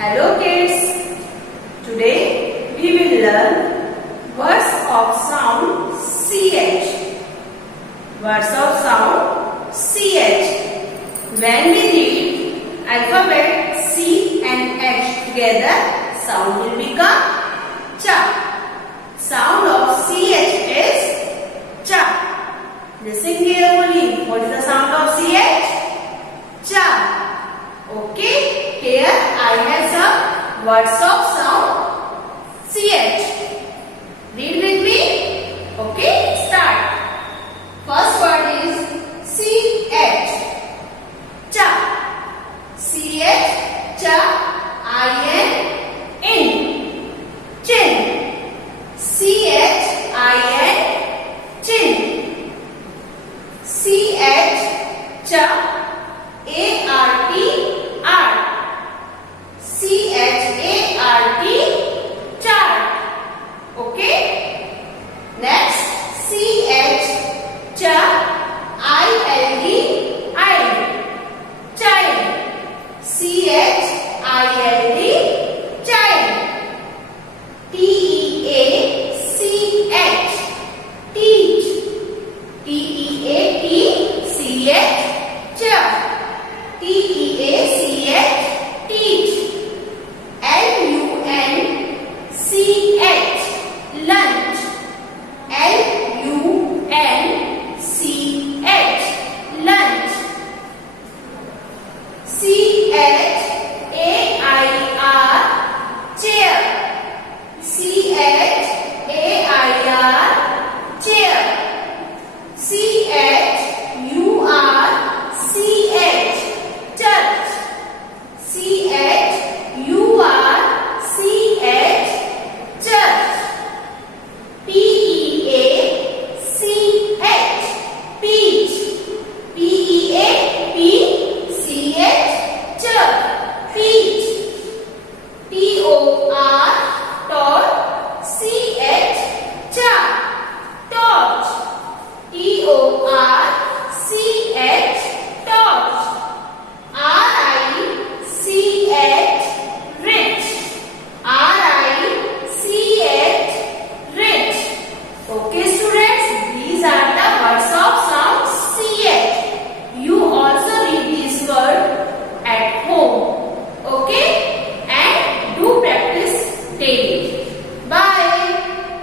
Hello kids, today we will learn words of sound CH. Words of sound CH. When we read alphabet C and H together, sound will become cha. Sound of CH is cha. Listen carefully. What is the sound of CH? Cha. Okay, here I have some words of sound CH. Read with me. Okay, start. First word is CH. Cha. CH. Cha. IN. In. Chin. CH. IN. Chin. CH. Cha. ART. Art. CHART. Chart. Okay. Next, CH. Cha. ILD. Child. CHILD.